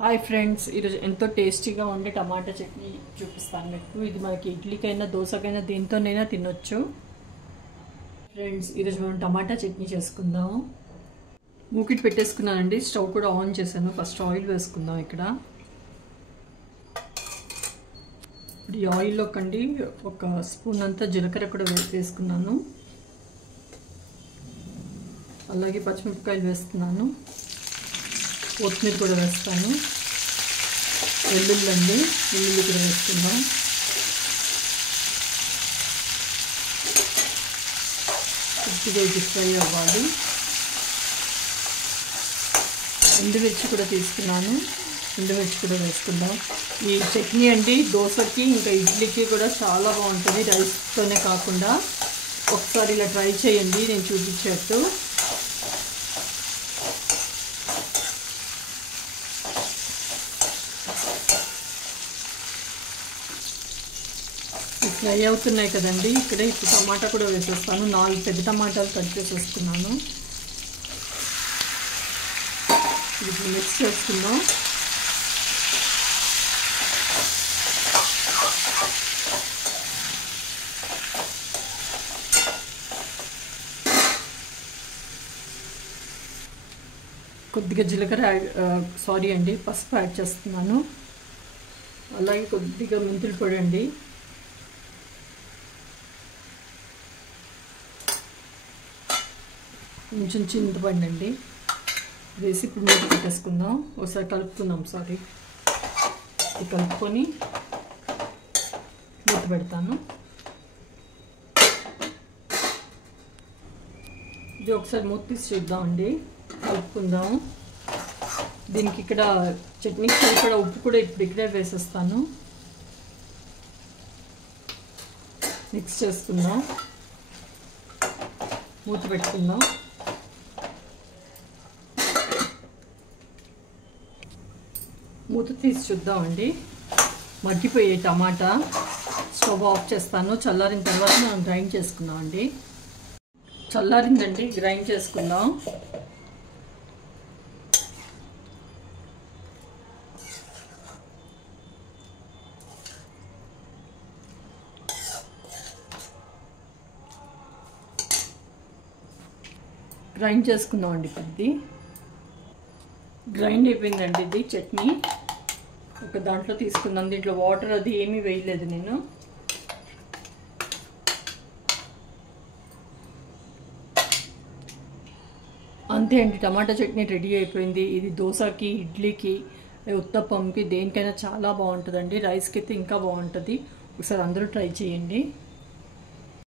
Hi friends, ఈరోజు ఎంతో టేస్టీగా ఉండే టమాటా చట్నీ చూపిస్తాను మీకు. ఇది మనకి ఇడ్లీకైనా దోశకైనా దేనితోనైనా తినొచ్చు. ఫ్రెండ్స్, ఈరోజు మనం టమాటా చట్నీ చేసుకుందాం. మూకిట్ పెట్టేసుకున్నానండి, స్టవ్ కూడా ఆన్ చేశాను. ఫస్ట్ ఆయిల్ వేసుకుందాం. ఇక్కడ ఇప్పుడు ఈ ఆయిల్లో కండి ఒక స్పూన్ అంతా జీలకర్ర కూడా వేసుకున్నాను. అలాగే పచ్చిమిరపకాయలు వేస్తున్నాను, కొత్తిమీర కూడా వేస్తాను, వెల్లుల్లి కూడా వేసుకుందాం. కొద్దిగా ఇది ఫ్రై అవ్వాలి. ఎండుమిర్చి కూడా తీసుకున్నాను, ఎండుమిర్చి కూడా వేసుకుందాం. ఈ చట్నీ అండి దోశకి ఇంకా ఇడ్లీకి కూడా చాలా బాగుంటుంది, రైస్తోనే కాకుండా. ఒకసారి ఇలా ట్రై చేయండి నేను చూపించేట్టు. ఫ్రై అవుతున్నాయి కదండి. ఇక్కడ ఇప్పుడు టమాటా కూడా వేసేస్తాను. 4 పెద్ద టమాటాలు కట్ చేసేసుకున్నాను. ఇప్పుడు మిక్స్ చేసుకుందాం. కొద్దిగా జీలకర్ర పసుపు యాడ్ చేస్తున్నాను. అలాగే కొద్దిగా మెంతుల పొడి అండి. కొంచెం చింతపండు అండి వేసి ఇప్పుడు మూత పెట్టేసుకుందాం. ఒకసారి కలుపుకుందాం. ఇది కలుపుకొని మూత పెడతాను. ఇది ఒకసారి మూత తీసి చూద్దామండి, కలుపుకుందాం. దీనికి ఇక్కడ చట్నీకి సరిపడా ఉప్పు కూడా ఇప్పుడు ఇక్కడే వేసేస్తాను. మిక్స్ చేసుకుందాం, మూత పెట్టుకుందాం. మూత తీసి చూద్దామండి. మగ్గిపోయే టమాటా. స్టవ్ ఆఫ్ చేస్తాను. చల్లారిన తర్వాత మనం గ్రైండ్ చేసుకుందాం అండి. చల్లారిందండి, గ్రైండ్ చేసుకుందాం. గ్రైండ్ చేసుకుందాం అండి. ఇది గ్రైండ్ అయిపోయిందండి. ఇది చట్నీ ఒక దాంట్లో తీసుకుందాం. దీంట్లో వాటర్ అది ఏమీ వేయలేదు నేను. అంతే అండి, టమాటా చట్నీ రెడీ అయిపోయింది. ఇది దోశకి, ఇడ్లీకి, ఉత్తప్పంకి దేనికైనా చాలా బాగుంటుందండి. రైస్కి అయితే ఇంకా బాగుంటుంది. ఒకసారి అందరూ ట్రై చేయండి.